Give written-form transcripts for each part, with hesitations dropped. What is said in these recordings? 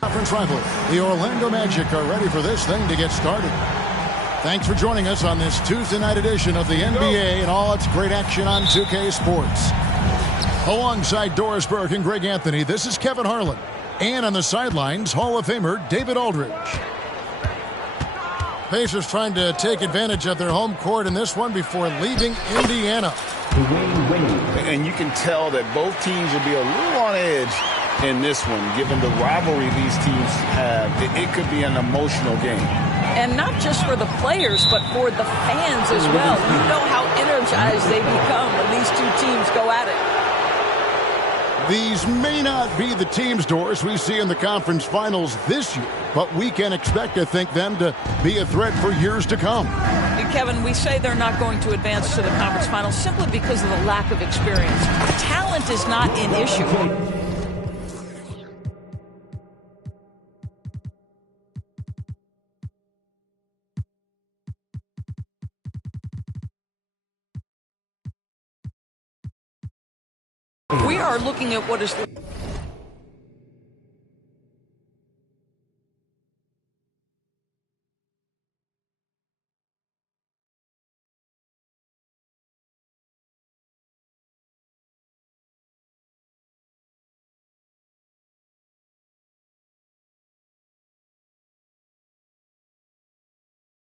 Conference rival, the Orlando Magic are ready for this thing to get started. Thanks for joining us on this Tuesday night edition of the NBA and all its great action on 2K Sports. Alongside Doris Burke and Greg Anthony, this is Kevin Harlan. And on the sidelines, Hall of Famer David Aldridge. Pacers trying to take advantage of their home court in this one before leaving Indiana. And you can tell that both teams will be a little on edge in this one, given the rivalry these teams have. It could be an emotional game. And not just for the players, but for the fans as well. You know how energized they become when these two teams go at it. These may not be the teams, Doris, we see in the conference finals this year, but we can expect, I think, them to be a threat for years to come. Kevin, we say they're not going to advance to the conference finals simply because of the lack of experience. Talent is not an issue. We are looking at what is...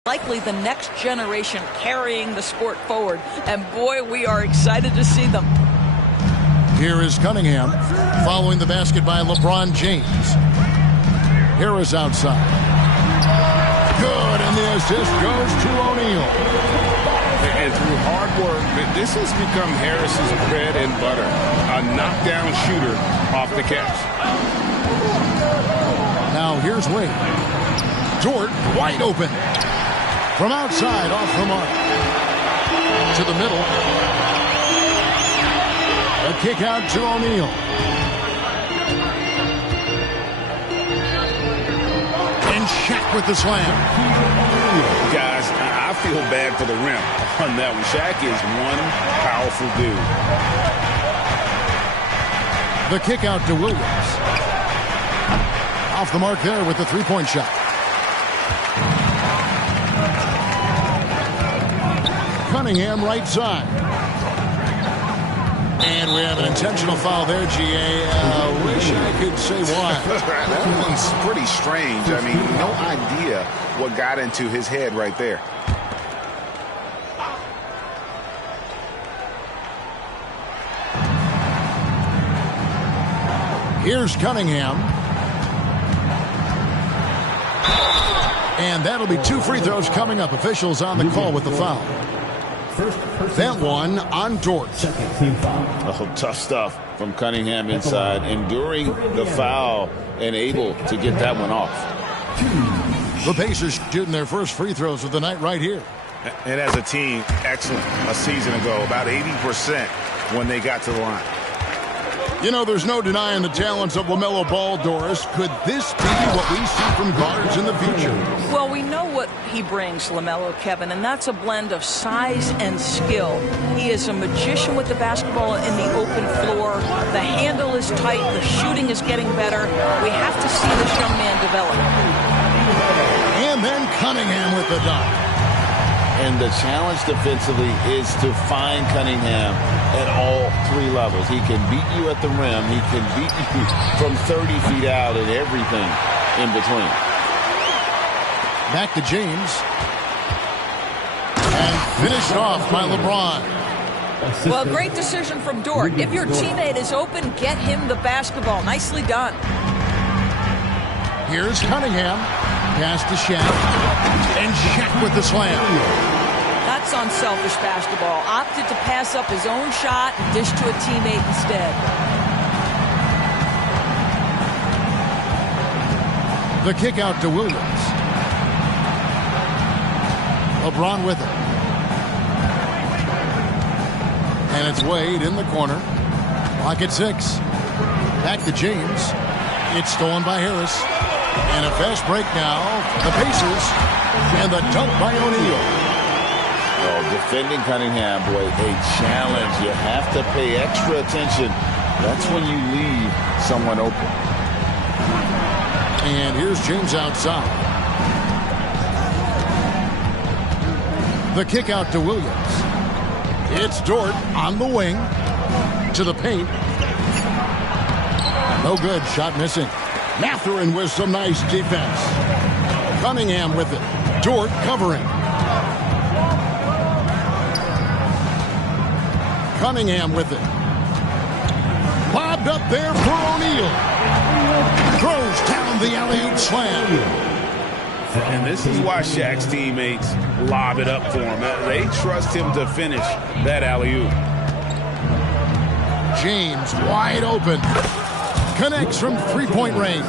likely the next generation carrying the sport forward. And boy, we are excited to see them. Here is Cunningham following the basket by LeBron James. Harris outside. Good, and the assist goes to O'Neal. And through hard work, this has become Harris's bread and butter. A knockdown shooter off the catch. Now here's Wade. Dort wide open. From outside, off the mark. To the middle. A kick out to O'Neal. And Shaq with the slam. Guys, I feel bad for the rim on that one. Shaq is one powerful dude. The kick out to Williams. Off the mark there with the three-point shot. Cunningham right side. And we have an intentional foul there, G.A. Wish I could say why. That one's pretty strange. I mean, no idea what got into his head right there. Here's Cunningham. And that'll be two free throws coming up. Officials on the call with the foul. That one on Dort. Oh, tough stuff from Cunningham inside, enduring the foul and able to get that one off. The Pacers shooting their first free throws of the night right here. And as a team, excellent a season ago, about 80% when they got to the line. You know, there's no denying the talents of LaMelo Ball, Doris. Could this be what we see from guards in the future? Well, we know what he brings, LaMelo, Kevin, and that's a blend of size and skill. He is a magician with the basketball in the open floor. The handle is tight. The shooting is getting better. We have to see this young man develop. And then Cunningham with the dunk. And the challenge defensively is to find Cunningham at all three levels. He can beat you at the rim. He can beat you from 30 feet out and everything in between. Back to James. And finished off by LeBron. Well, great decision from Dort. If your teammate is open, get him the basketball. Nicely done. Here's Cunningham. Pass to Shaq. And Shaq with the slam. That's unselfish basketball. Opted to pass up his own shot and dish to a teammate instead. The kick out to Williams. LeBron with it. And it's Wade in the corner. Clock at 6. Back to James. It's stolen by Harris. And a fast break now for the Pacers. And the dunk by O'Neal. Oh, defending Cunningham, boy, a challenge. You have to pay extra attention. That's when you leave someone open. And here's James outside. The kick out to Williams. It's Dort on the wing to the paint. No good. Shot missing. Mathurin with some nice defense. Cunningham with it. Dort covering. Cunningham with it. Bobbed up there for O'Neal. Throws down the alley-oop slam. And this is why Shaq's teammates lob it up for him. They trust him to finish that alley-oop. James wide open. Connects from three-point range.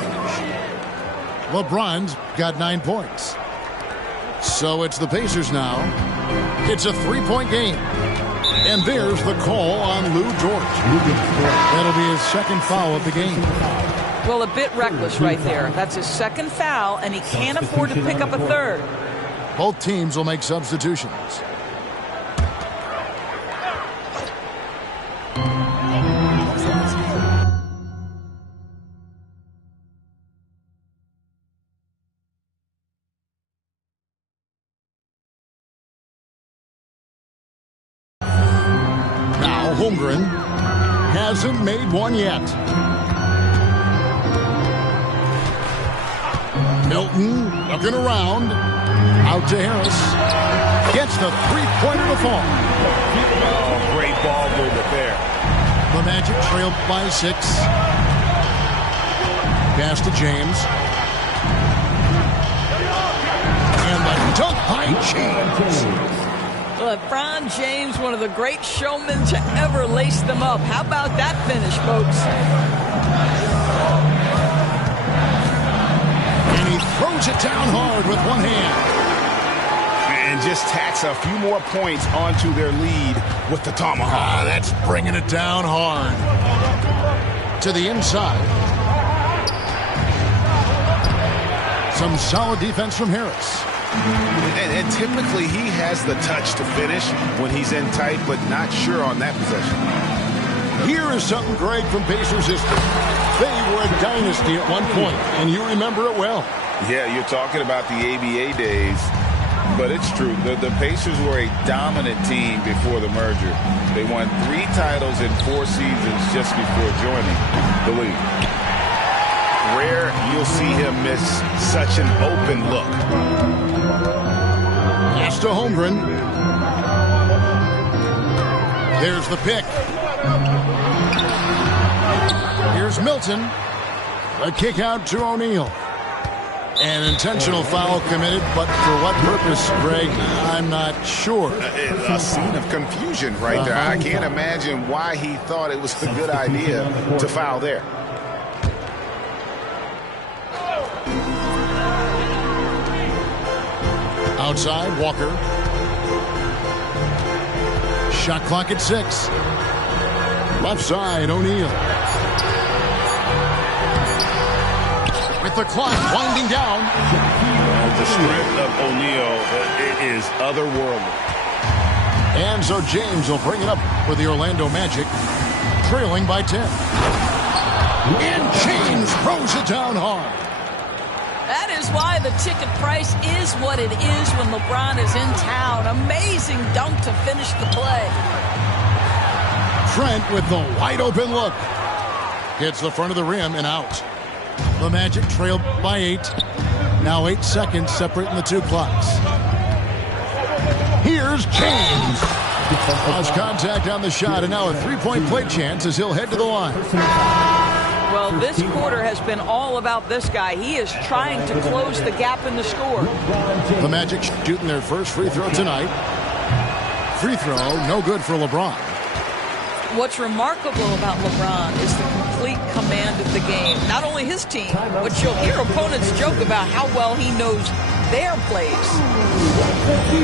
LeBron's got 9 points. So it's the Pacers now. It's a 3-point game. And there's the call on Lou Dort. That'll be his second foul of the game. Well, a bit reckless right there. That's his second foul, and he can't afford to pick up a third. Both teams will make substitutions. Now Holmgren hasn't made one yet. Milton looking around. Out to Harris. Gets the three-pointer to fall. Oh, great ball movement there. The Magic trailed by 6. Pass to James. And the dunk by James. LeBron James, one of the great showmen to ever lace them up. How about that finish, folks? Throws it down hard with one hand. And just tacks a few more points onto their lead with the tomahawk. That's bringing it down hard. To the inside. Some solid defense from Harris. And typically he has the touch to finish when he's in tight, but not sure on that possession. Here is something great from Pacers history. They were a dynasty at one point, and you remember it well. Yeah, you're talking about the ABA days, but it's true. The Pacers were a dominant team before the merger. They won 3 titles in 4 seasons just before joining the league. Rare you'll see him miss such an open look. Yes to Holmgren. There's the pick. Here's Milton. A kick out to O'Neal. An intentional foul committed, but for what purpose, Greg, I'm not sure. A scene of confusion right there. I can't imagine why he thought it was a good idea to foul there. Outside, Walker. Shot clock at 6. Left side, O'Neal. With the clock winding down. The strength of O'Neal is otherworldly. And so James will bring it up for the Orlando Magic, trailing by 10. And James throws it down hard. That is why the ticket price is what it is when LeBron is in town. Amazing dunk to finish the play. Trent with the wide open look. Hits the front of the rim and out. The Magic trailed by 8. Now 8 seconds separating the 2 clocks. Here's James. Lost contact on the shot, and now a 3-point play chance as he'll head to the line. Well, this quarter has been all about this guy. He is trying to close the gap in the score. The Magic shooting their first free throw tonight. Free throw, no good for LeBron. What's remarkable about LeBron is the complete command of the game. Not only his team, but you'll hear opponents joke about how well he knows their plays.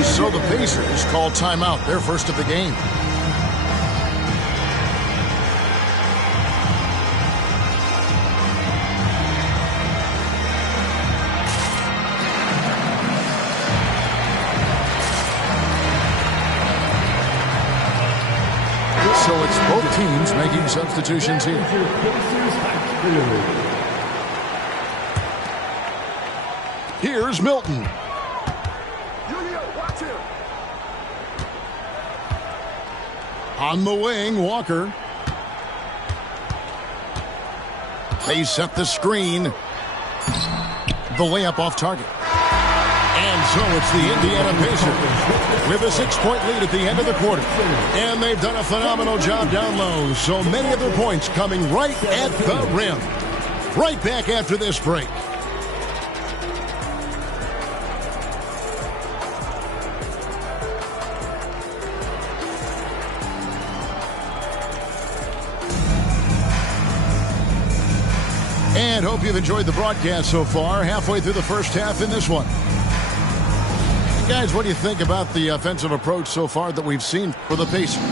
So the Pacers call timeout, their first of the game. So it's both teams making substitutions here. Here's Milton. On the wing, Walker. They set the screen. The layup off target. And so it's the Indiana Pacers with a 6-point lead at the end of the quarter. And they've done a phenomenal job down low. So many of their points coming right at the rim. Right back after this break. And hope you've enjoyed the broadcast so far. Halfway through the first half in this one. Guys, what do you think about the offensive approach so far that we've seen for the Pacers?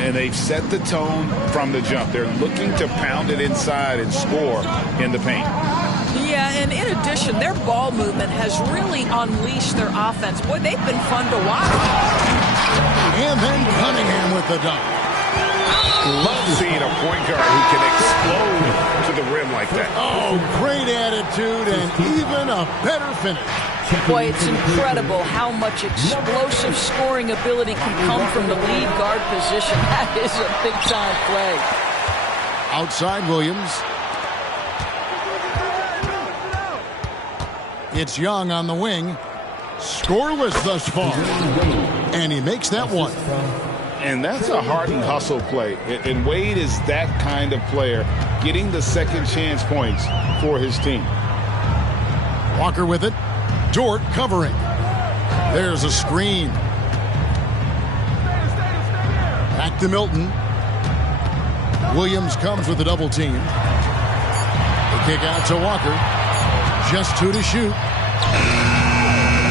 And they've set the tone from the jump. They're looking to pound it inside and score in the paint. Yeah, and in addition, their ball movement has really unleashed their offense. Boy, they've been fun to watch. And then Cunningham with the dunk. Love seeing a point guard who can explode to the rim like that. Oh, great attitude and even a better finish. Boy, it's incredible how much explosive scoring ability can come from the lead guard position. That is a big-time play. Outside Williams. It's Young on the wing. Scoreless thus far. And he makes that one. And that's a hardened hustle play. And Wade is that kind of player, getting the second chance points for his team. Walker with it. Dort covering. There's a screen. Back to Milton. Williams comes with a double team. The kick out to Walker. Just 2 to shoot.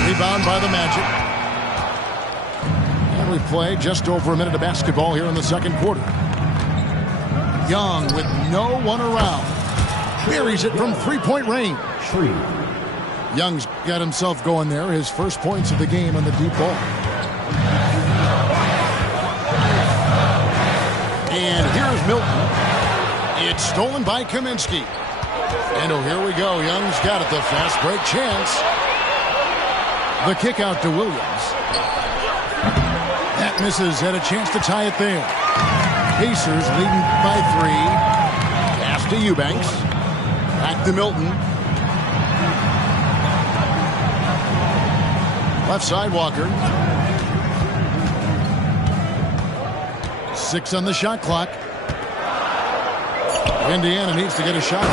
Rebound by the Magic. And we play just over a minute of basketball here in the second quarter. Young with no one around. Buries it from three-point range. Young's got himself going there. His first points of the game on the deep ball. And here's Milton. It's stolen by Kaminsky. And oh, here we go. Young's got it. The fast break chance. The kick out to Williams. That misses. Had a chance to tie it there. Pacers leading by 3. Pass to Eubanks. Back to Milton. Left side, Walker. 6 on the shot clock. Indiana needs to get a shot.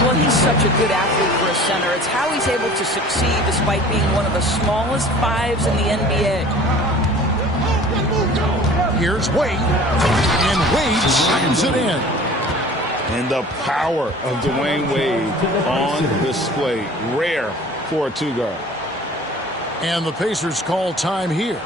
Well, he's such a good athlete for a center. It's how he's able to succeed despite being one of the smallest 5s in the NBA. Here's Wade. And Wade slams it in. And the power of Dwayne Wade on display. Rare for a 2-guard. And the Pacers call time here.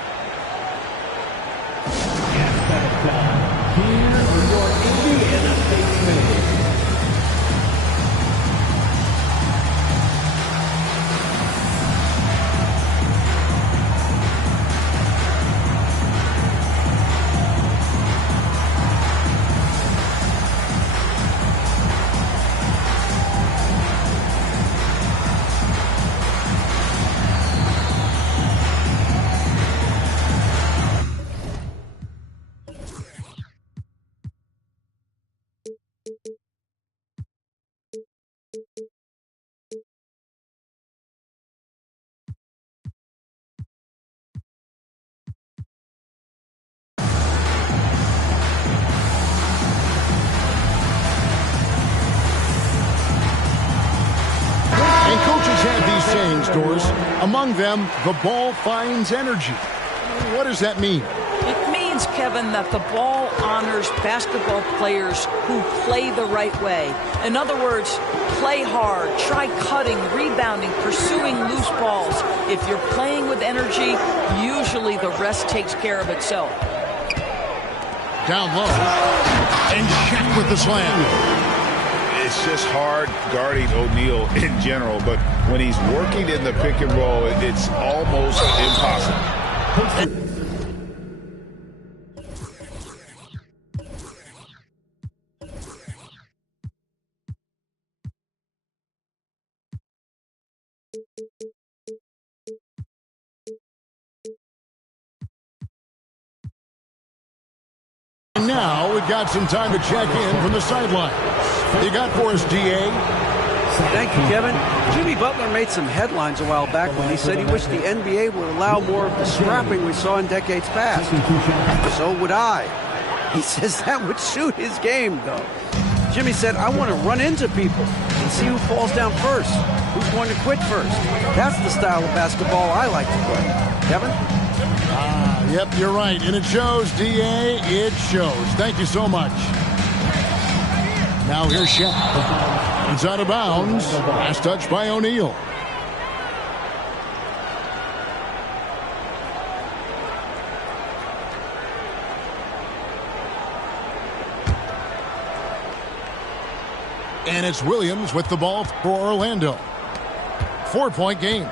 Among them, the ball finds energy. What does that mean? It means means, Kevin, that the ball honors basketball players who play the right way. In other words, play hard, try cutting, rebounding, pursuing loose balls. If you're playing with energy, usually the rest takes care of itself. Down low, and Shaq with the slam. It's just hard guarding O'Neal in general, but when he's working in the pick and roll, it's almost impossible. And now we've got some time to check in from the sideline. You got for us, DA? Thank you, Kevin. Jimmy Butler made some headlines a while back when he said he wished the NBA would allow more of the scrapping we saw in decades past. So would I. He says that would suit his game, though. Jimmy said, I want to run into people and see who falls down first, who's going to quit first. That's the style of basketball I like to play. Kevin? Yep, you're right. And it shows, DA. It shows. Thank you so much. Now here's Shaq. It's out of bounds. Last touch by O'Neal. And it's Williams with the ball for Orlando. 4-point game.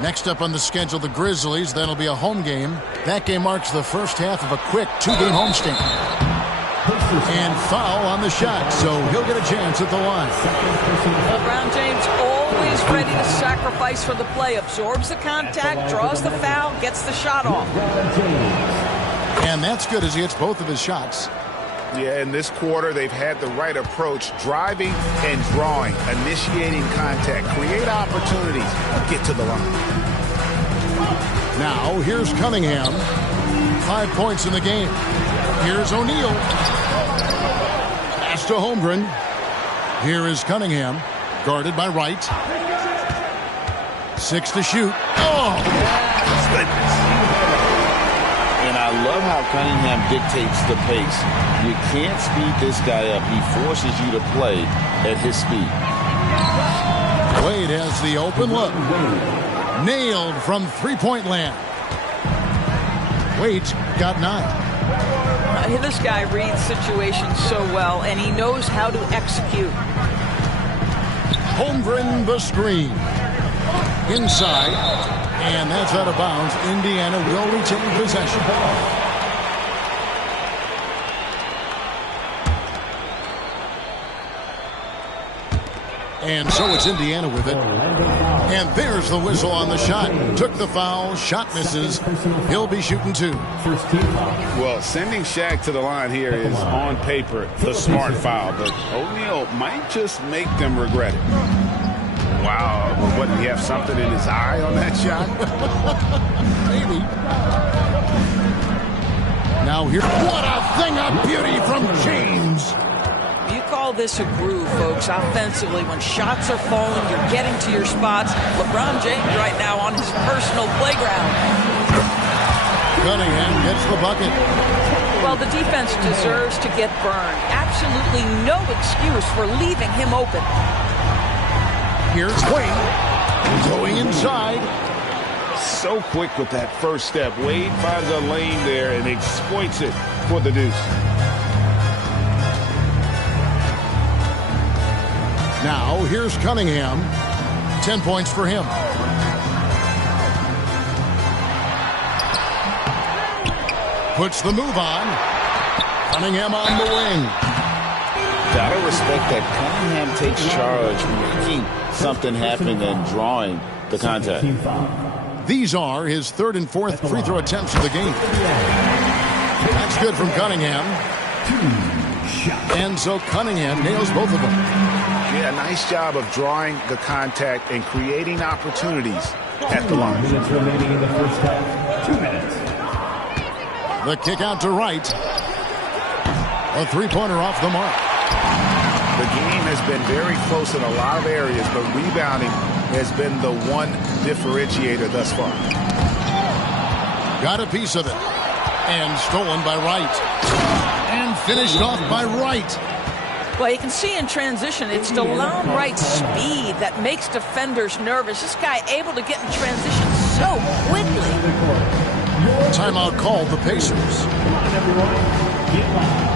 Next up on the schedule, the Grizzlies. That'll be a home game. That game marks the first half of a quick 2-game homestand. And foul on the shot, so he'll get a chance at the line. LeBron James always ready to sacrifice for the play. Absorbs the contact, draws the foul, gets the shot off. And that's good as he hits both of his shots. Yeah, in this quarter, they've had the right approach, driving and drawing, initiating contact, create opportunities, get to the line. Now, here's Cunningham. 5 points in the game. Here's O'Neal. Pass to Holmgren. Here is Cunningham, guarded by Wright. 6 to shoot. Oh! Goodness. And I love how Cunningham dictates the pace. You can't speed this guy up. He forces you to play at his speed. Wade has the open look. Nailed from three-point land. Wade's got 9. This guy reads situations so well, and he knows how to execute. Holmgren the screen. Inside. And that's out of bounds. Indiana will retain possession. And so it's Indiana with it. And there's the whistle on the shot. Took the foul. Shot misses. He'll be shooting 2. Well, sending Shaq to the line here is on paper the smart foul, but O'Neal might just make them regret it. Wow, what, did he have something in his eye on that shot? Maybe. Now here, what a thing of beauty from James. You call this a groove, folks, offensively. When shots are falling, you're getting to your spots. LeBron James right now on his personal playground. Cunningham gets the bucket. Well, the defense deserves to get burned. Absolutely no excuse for leaving him open. Here's Wade going inside. So quick with that first step. Wade finds a lane there and exploits it for the deuce. Now, here's Cunningham. 10 points for him. Puts the move on. Cunningham on the wing. Gotta respect that Cunningham takes charge, making something happen and drawing the contact. These are his 3rd and 4th free throw attempts of the game. That's good from Cunningham. And so Cunningham nails both of them. Yeah, nice job of drawing the contact and creating opportunities at the line. Minutes remaining in the first half. 2 minutes. The kick out to Wright. A three-pointer off the mark. The game has been very close in a lot of areas, but rebounding has been the one differentiator thus far. Got a piece of it. And stolen by Wright. And finished off by Wright. Well, you can see in transition, it's DeLon Wright's speed that makes defenders nervous. This guy able to get in transition so quickly. Timeout called the Pacers. Come on, everyone. Get live.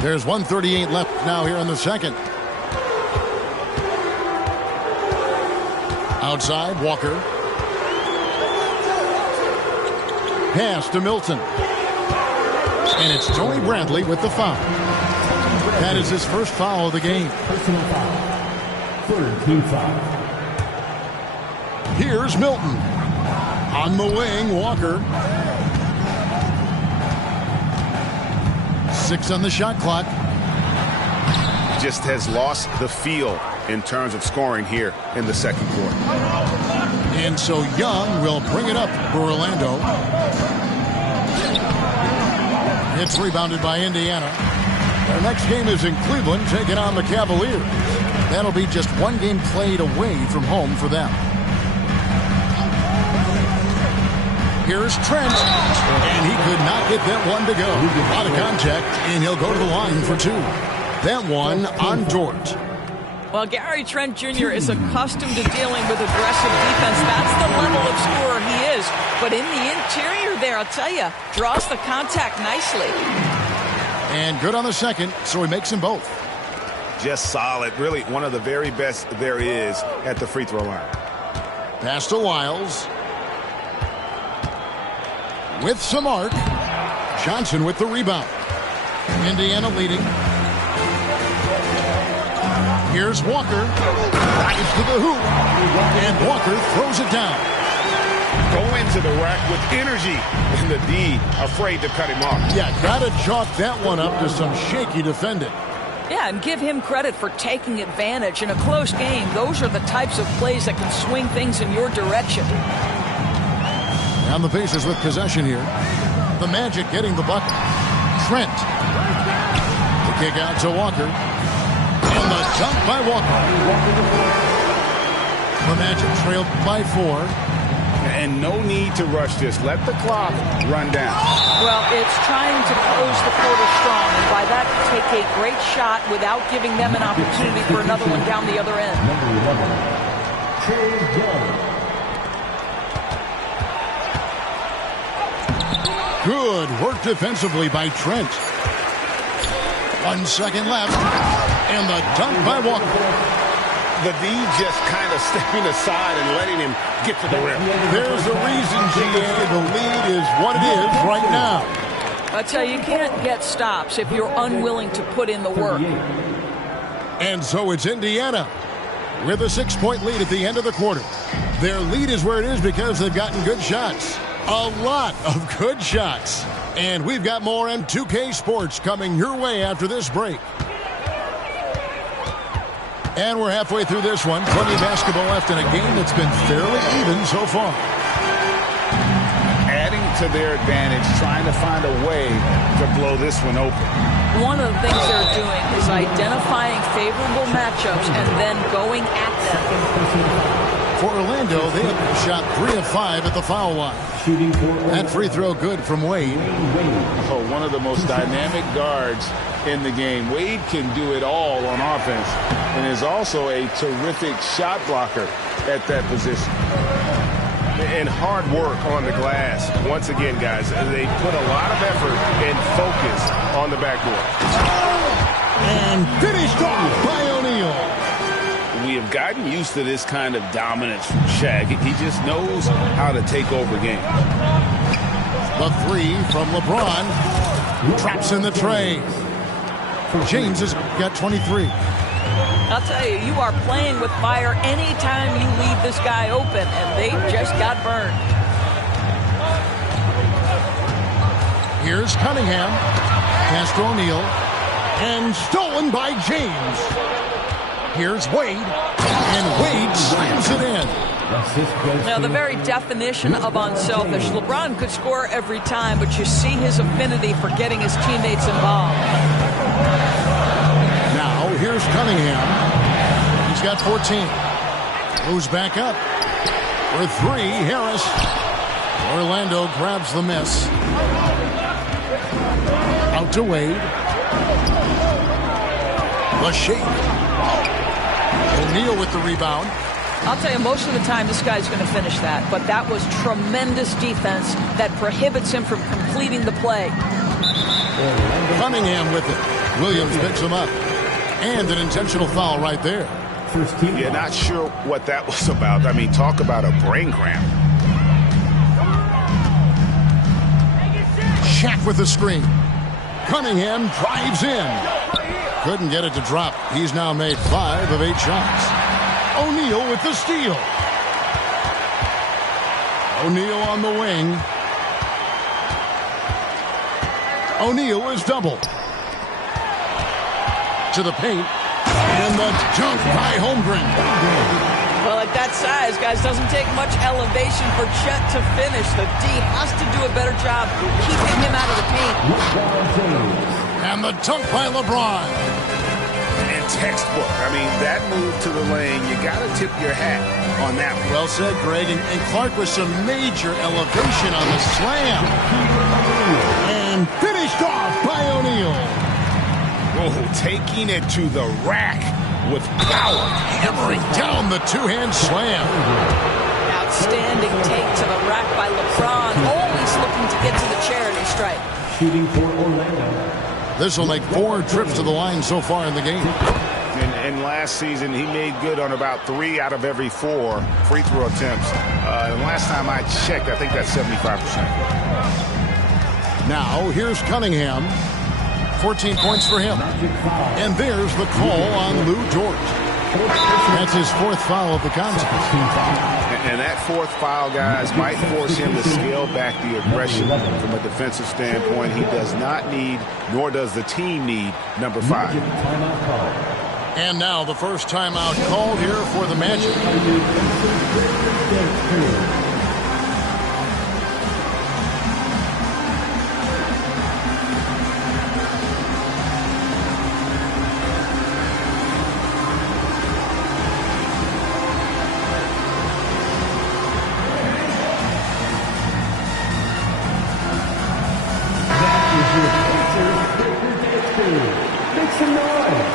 There's 1:38 left now here in the second. Outside, Walker. Pass to Milton. And it's Tony Bradley with the foul. That is his first foul of the game. Personal foul. Third team foul. Here's Milton. On the wing, Walker. 6 on the shot clock. Just has lost the feel in terms of scoring here in the second quarter. And so Young will bring it up for Orlando. It's rebounded by Indiana. Their next game is in Cleveland, taking on the Cavaliers. That'll be just one game played away from home for them. Here's Trent, and he could not get that one to go. Out of contact, and he'll go to the line for 2. That one on Dort. Well, Gary Trent Jr. is accustomed to dealing with aggressive defense. That's the level of scorer he is. But in the interior there, I'll tell you, draws the contact nicely. And good on the second, so he makes them both. Just solid. Really one of the very best there is at the free throw line. Pass to Wiles. With some arc. Johnson with the rebound. Indiana leading. Here's Walker. Drives to the hoop. And Walker throws it down. Go into the rack with energy. And the D afraid to cut him off. Yeah, gotta chalk that one up to some shaky defending. Yeah, and give him credit for taking advantage. In a close game, those are the types of plays that can swing things in your direction. And the Pacers with possession here. The Magic getting the bucket. Trent. The kick out to Walker. And the dunk by Walker. The Magic trailed by 4. And no need to rush this. Let the clock run down. Well, it's trying to close the quarter strong. And by that, take a great shot without giving them an opportunity for another one down the other end. Number 11, Trey Young. Good work defensively by Trent. 1 second left. And the dunk by Walker. The D just kind of stepping aside and letting him get to the rim. There's a reason, GA. The lead is what it is right now. I tell you, you can't get stops if you're unwilling to put in the work. And so it's Indiana with a 6-point lead at the end of the quarter. Their lead is where it is because they've gotten good shots. A lot of good shots. And we've got more M2K Sports coming your way after this break. And we're halfway through this one. Plenty of basketball left in a game that's been fairly even so far. Adding to their advantage, trying to find a way to blow this one open. One of the things they're doing is identifying favorable matchups and then going at them. For Orlando, they have shot 3 of 5 at the foul line. Shooting for That free throw good from Wade. Oh, one of the most dynamic guards in the game. Wade can do it all on offense and is also a terrific shot blocker at that position. And hard work on the glass. Once again, guys, they put a lot of effort and focus on the backboard. And finished off by O'Neal. We have gotten used to this kind of dominance from Shaq. He just knows how to take over games. The three from LeBron. Drops in the tray. James has got 23. I'll tell you, you are playing with fire anytime you leave this guy open, and they just got burned. Here's Cunningham. Pass to O'Neal. And stolen by James. Here's Wade. And Wade slams it in. Now, the very definition of unselfish. LeBron could score every time, but you see his affinity for getting his teammates involved. Now, here's Cunningham. He's got 14. Moves back up. For three, Harris. Orlando grabs the miss. Out to Wade. The shake. O'Neal with the rebound. I'll tell you, most of the time this guy's going to finish that, but that was tremendous defense that prohibits him from completing the play. Cunningham with it. Williams picks him up. And an intentional foul right there. Yeah, not sure what that was about. I mean, talk about a brain cramp. Shaq with the screen. Cunningham drives in. Couldn't get it to drop. He's now made 5 of 8 shots. O'Neal with the steal. O'Neal on the wing. O'Neal is doubled. To the paint. And the dunk by Holmgren. Well, at that size, guys, doesn't take much elevation for Chet to finish. The D has to do a better job keeping him out of the paint. And the dunk by LeBron. And textbook. I mean, that move to the lane, you got to tip your hat on that one. Well said, Greg. And Clark with some major elevation on the slam. And finished off by O'Neal. Oh, taking it to the rack with power. Hammering down the two-hand slam. Outstanding take to the rack by LeBron. Always looking to get to the charity stripe. Shooting for Orlando. This will make 4 trips to the line so far in the game. And last season, he made good on about 3 out of every 4 free throw attempts. And last time I checked, I think that's 75%. Now, here's Cunningham. 14 points for him. And there's the call on Lou Dort. That's his 4th foul of the contest. And that 4th foul, guys, might force him to scale back the aggression from a defensive standpoint. He does not need, nor does the team need, number 5. And now the first timeout called here for the Magic. Make some noise.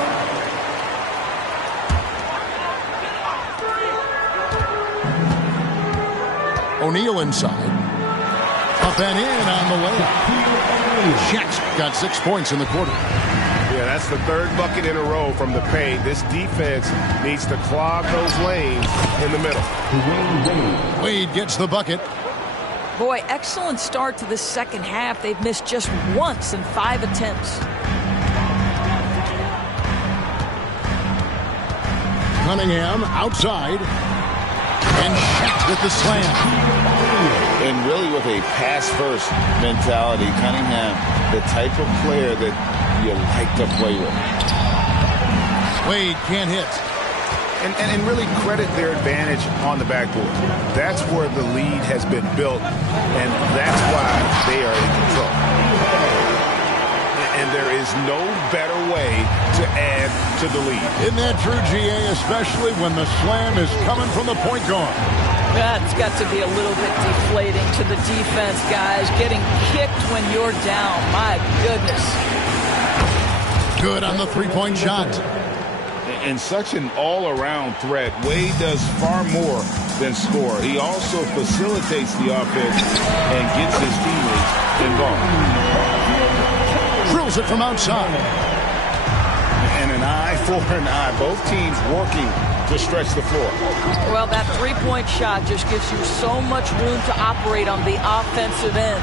O'Neal inside. Up and in on the layup. Shaq's got 6 points in the quarter. Yeah, that's the 3rd bucket in a row from the paint. This defense needs to clog those lanes in the middle. Wade gets the bucket. Boy, excellent start to this second half. They've missed just once in 5 attempts. Cunningham outside. And Shaq with the slam. And really with a pass-first mentality, Cunningham, the type of player that you like to play with. Wade can't hit. And really credit their advantage on the backboard. That's where the lead has been built, and that's why they are in control. And there is no better way to add to the lead. Isn't that true, GA, especially when the slam is coming from the point guard? That's got to be a little bit deflating to the defense, guys. Getting kicked when you're down. My goodness. Good on the three-point shot. And such an all-around threat. Wade does far more than score. He also facilitates the offense and gets his teammates involved. Drills it from outside. And an eye for an eye. Both teams working to stretch the floor. Well, that three-point shot just gives you so much room to operate on the offensive end.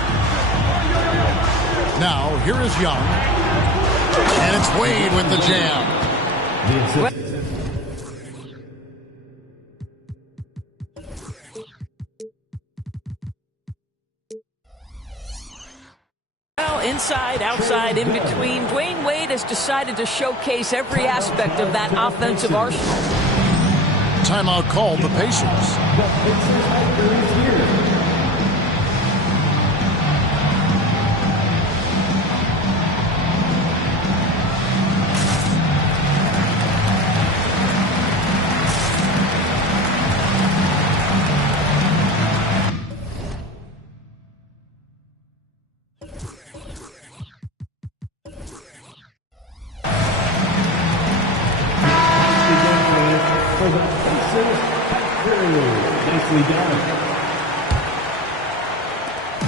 Now, here is Young. And it's Wade with the jam. Well, inside, outside, in between, Dwayne Wade has decided to showcase every aspect of that offensive arsenal. Timeout called the Pacers.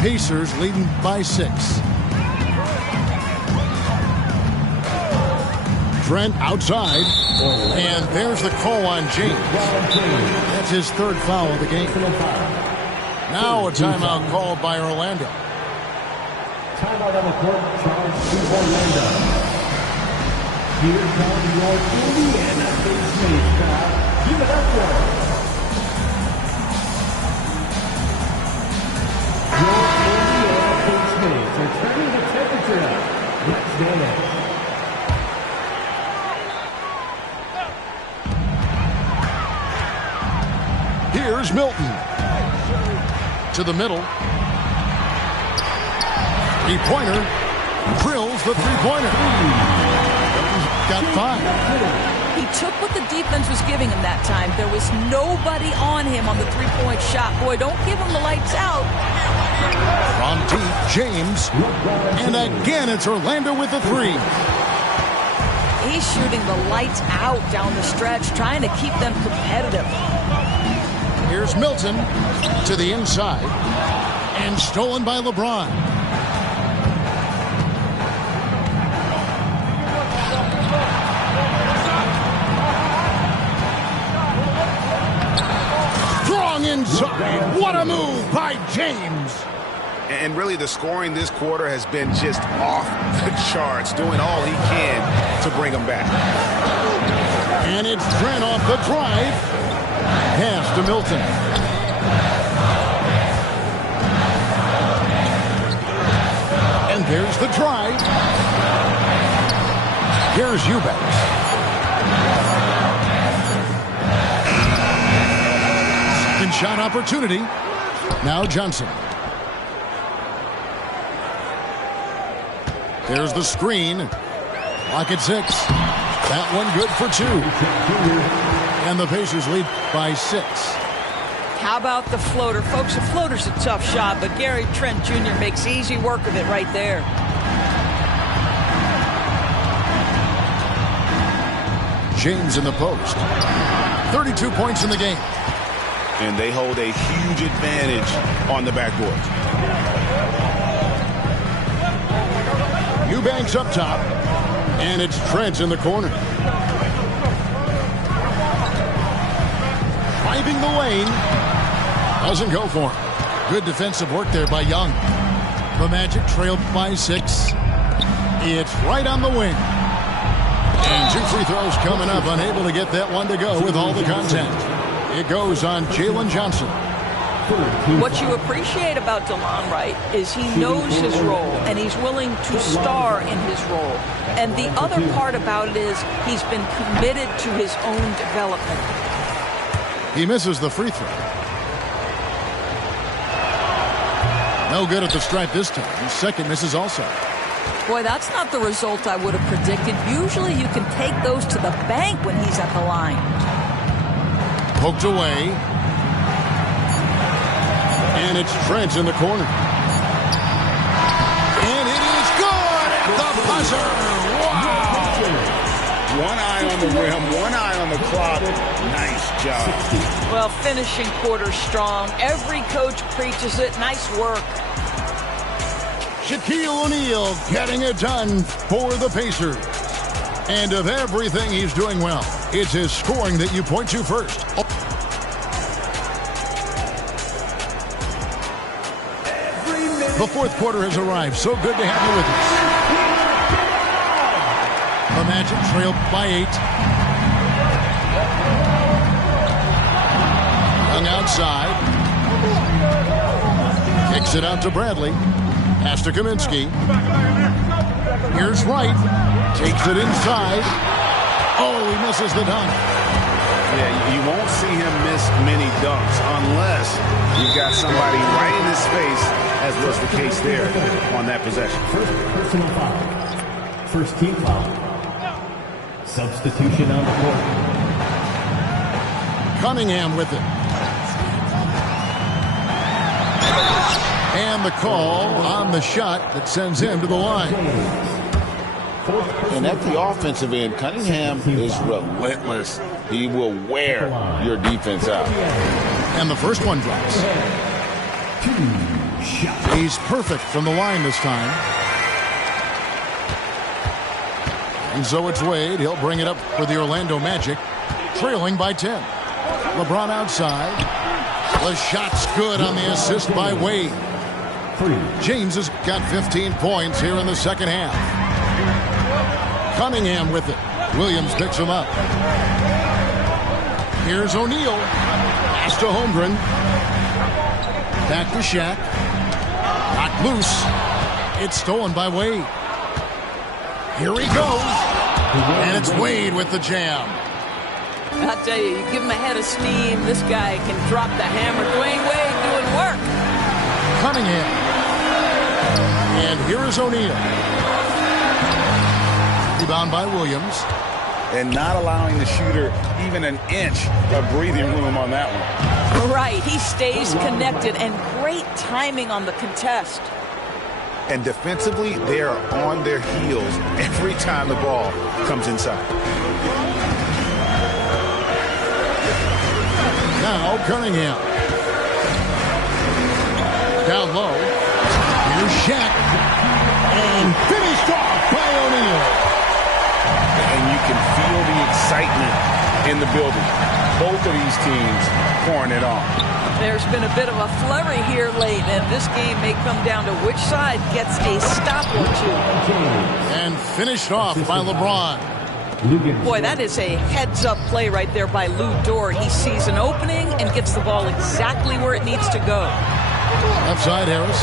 Pacers leading by 6. Trent outside, and there's the call on James. That's his 3rd foul of the game. Now a timeout called by Orlando. Timeout on the court, charge to Orlando. Here comes your Indiana Pacers crowd. Give it up for them. Your Indiana Pacers are turning the temperature up. Let's dance. Here's Milton. To the middle. Three-pointer. Drills the three-pointer. Got 5. He took what the defense was giving him that time. There was nobody on him on the three-point shot. Boy, don't give him the lights out. From deep, James. And again, it's Orlando with the 3. He's shooting the lights out down the stretch, trying to keep them competitive. Here's Milton to the inside. And stolen by LeBron. Strong inside. What a move by James. And really, the scoring this quarter has been just off the charts, doing all he can to bring them back. And it's Trent off the drive. Pass to Milton. And there's the drive. Here's Eubanks. Second shot opportunity. Now Johnson. There's the screen. Lock at 6. That one good for 2. And the Pacers lead by 6. How about the floater? Folks, the floater's a tough shot, but Gary Trent Jr. makes easy work of it right there. James in the post. 32 points in the game. And they hold a huge advantage on the backboard. Eubanks up top. And it's Trent in the corner. Driving the lane. Doesn't go for him. Good defensive work there by Young. The Magic trailed by 6. It's right on the wing. And 2 free throws coming up. Unable to get that one to go with all the content. It goes on Jalen Johnson. What you appreciate about DeLon Wright is he knows his role, and he's willing to star in his role. And the other part about it is he's been committed to his own development. He misses the free throw. No good at the stripe this time. His second misses also. Boy, that's not the result I would have predicted. Usually you can take those to the bank when he's at the line. Poked away. And it's Trent in the corner. And it is good at the buzzer. Wow. One eye on the rim, one eye on the clock. Nice job. Well, finishing quarter strong. Every coach preaches it. Nice work. Shaquille O'Neal getting it done for the Pacers. And of everything he's doing well, it's his scoring that you point to first. Every minute The fourth quarter has arrived. So good to have you with us. The Magic trail by 8. Young outside. Kicks it out to Bradley. Pass to Kaminsky. Here's Wright. Takes it inside. Oh, he misses the dunk. Yeah, you won't see him miss many dunks unless you've got somebody right in his face, as was the case there on that possession. First personal foul. First team foul. Substitution on the court. Cunningham with it. And the call on the shot that sends him to the line. And at the offensive end, Cunningham is relentless. He will wear your defense out. And the first one drops. He's perfect from the line this time. And so it's Wade. He'll bring it up for the Orlando Magic, trailing by 10. LeBron outside. The shot's good on the assist by Wade. James has got 15 points here in the second half. Cunningham with it. Williams picks him up. Here's O'Neal. Pass to Holmgren. Back to Shaq. Knocked loose. It's stolen by Wade. Here he goes. And it's Wade with the jam. I'll tell you, you give him a head of steam, this guy can drop the hammer. Dwayne Wade doing work. Cunningham. And here is O'Neal. Rebound by Williams. And not allowing the shooter even an inch of breathing room on that one. Right, he stays connected, and great timing on the contest. And defensively, they are on their heels every time the ball comes inside. Now Cunningham. Down low. Here's Shaq. And finished off by O'Neal. And you can feel the excitement in the building. Both of these teams pouring it on. There's been a bit of a flurry here late, and this game may come down to which side gets a stop or two. And finished off by LeBron. Boy, that is a heads-up play right there by Lou Dort. He sees an opening and gets the ball exactly where it needs to go. Left side, Harris.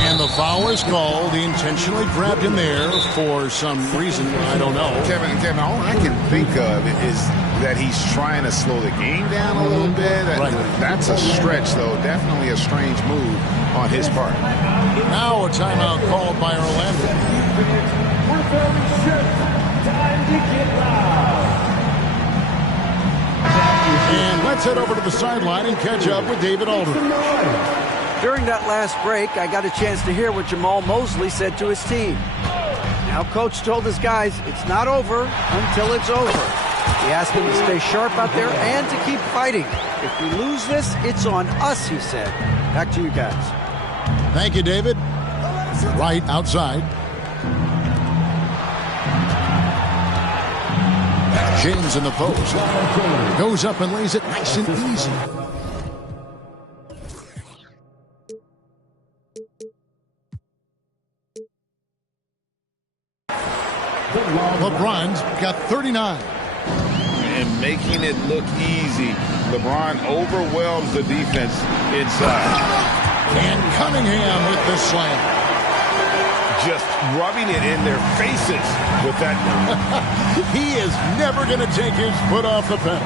And the foul is called. He intentionally grabbed him there for some reason. I don't know. Kevin, all I can think of is that he's trying to slow the game down a little bit. Right. That's a stretch, though. Definitely a strange move on his part. Now a timeout called by Orlando. And let's head over to the sideline and catch up with David Aldridge. During that last break, I got a chance to hear what Jamal Mosley said to his team. Now, Coach told his guys it's not over until it's over. He asked them to stay sharp out there and to keep fighting. If we lose this, it's on us, he said. Back to you guys. Thank you, David. Right outside. James in the post. Goes up and lays it nice and easy. LeBron's got 39. And making it look easy. LeBron overwhelms the defense inside. And Cunningham with the slam. Just rubbing it in their faces with that. He is never going to take his foot off the pedal.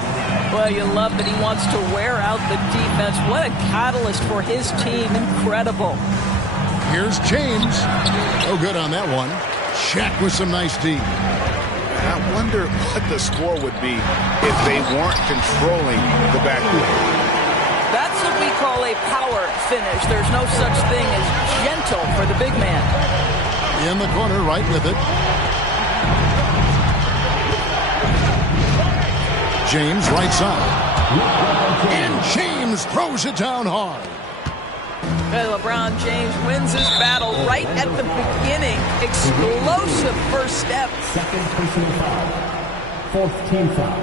Well, you love that he wants to wear out the defense. What a catalyst for his team. Incredible. Here's James. Oh, good on that one. Shaq with some nice D. I wonder what the score would be if they weren't controlling the backcourt. That's what we call a power finish. There's no such thing as gentle for the big man. In the corner, right with it. James, right side. And James throws it down hard. LeBron James wins his battle right at the beginning. Explosive first step. Second personal foul. Fourth team foul.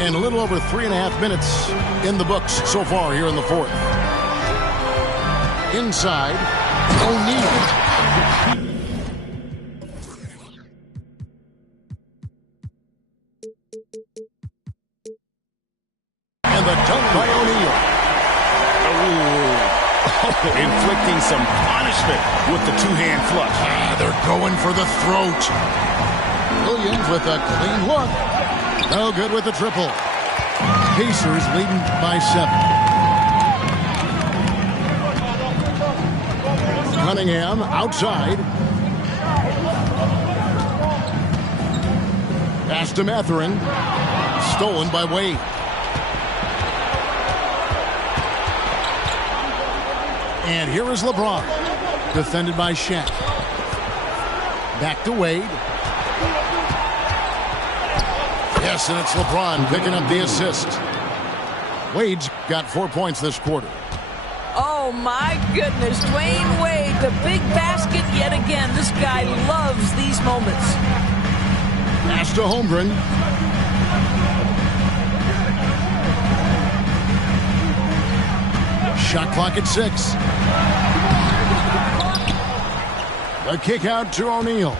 And a little over 3.5 minutes in the books so far here in the fourth. Inside, O'Neal. And the dunk by O'Neal. Inflicting some punishment with the two-hand flush. They're going for the throat. Williams with a clean look. No good with the triple. Pacers leading by 7. Cunningham outside. Pass to Mathurin. Stolen by Wade. And here is LeBron. Defended by Shaq. Back to Wade. Yes, and it's LeBron picking up the assist. Wade's got 4 points this quarter. Oh, my goodness. Dwayne Wade, the big basket yet again. This guy loves these moments. Pass to Holmgren. Shot clock at 6. A kick out to O'Neal.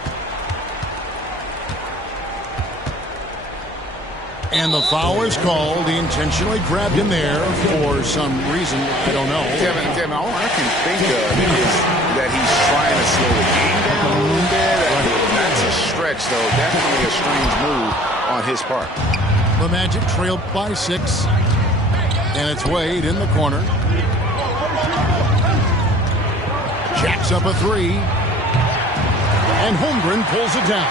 And the foul is called. He intentionally grabbed him there for some reason. I don't know. Kevin, all I can think of is that he's trying to slow the game down a little bit. That's a stretch, though. Definitely a strange move on his part. The Magic trailed by 6. And it's Wade in the corner. Jacks up a 3. And Holmgren pulls it down.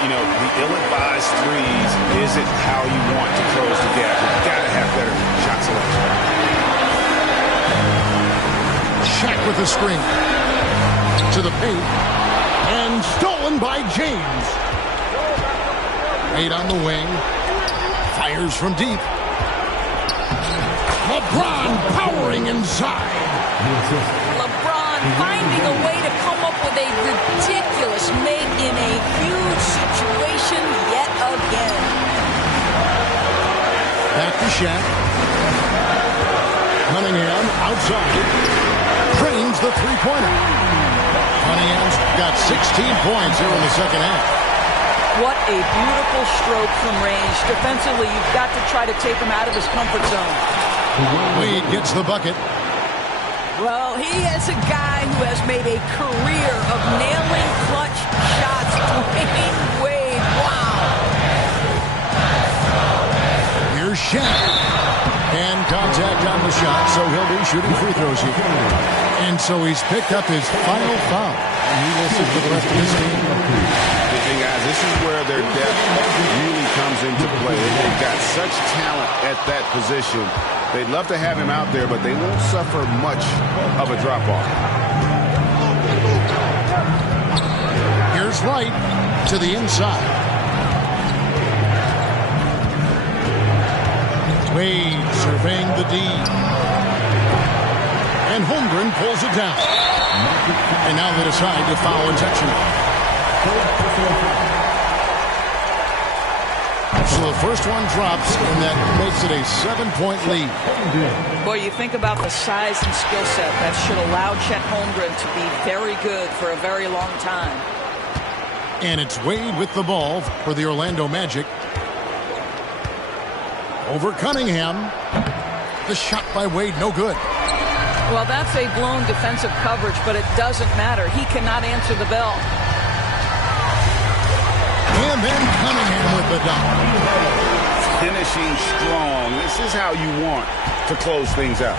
You know, the ill-advised threes isn't how you want to close the gap. You've got to have better shot selection. Shaq with a screen. To the paint. And stolen by James. Wade on the wing. Fires from deep. LeBron powering inside. LeBron finding a way to come up with a ridiculous make in a huge situation yet again. Back to Shaq. Cunningham outside. Drains the three-pointer. Cunningham's got 16 points here in the second half. What a beautiful stroke from range. Defensively, you've got to try to take him out of his comfort zone. Wade gets the bucket. Well, he is a guy who has made a career of nailing clutch shots. Dwayne Wade, wow. Here's Shaq. And contact on the shot, so he'll be shooting free throws here. And so he's picked up his final foul. And he will sit for the rest of this game. And guys, this is where their depth really comes into play. They've got such talent at that position. They'd love to have him out there, but they won't suffer much of a drop-off. Here's Wright to the inside. Wade surveying the D. And Holmgren pulls it down. And now they decide to foul intentionally. So the first one drops, and that makes it a 7-point lead. Boy, you think about the size and skill set that should allow Chet Holmgren to be very good for a very long time. And it's Wade with the ball for the Orlando Magic. Over Cunningham. The shot by Wade, no good. Well, that's a blown defensive coverage, but it doesn't matter. He cannot answer the bell. And then Cunningham with the dunk. Finishing strong. This is how you want to close things out.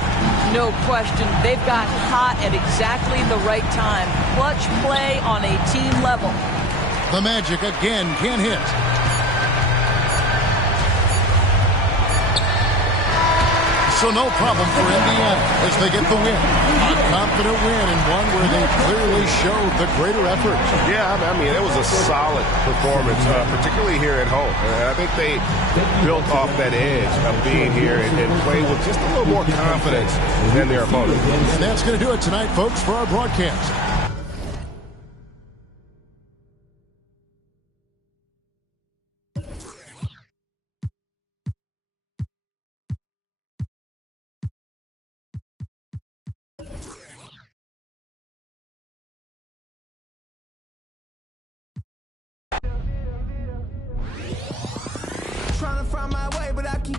No question. They've got hot at exactly the right time. Clutch play on a team level. The Magic again can't hit. So no problem for Indiana as they get the win. A confident win and one where they clearly showed the greater effort. Yeah, I mean, it was a solid performance, particularly here at home. I think they built off that edge of being here and played with just a little more confidence than their opponent. And that's going to do it tonight, folks, for our broadcast. from my way, but I keep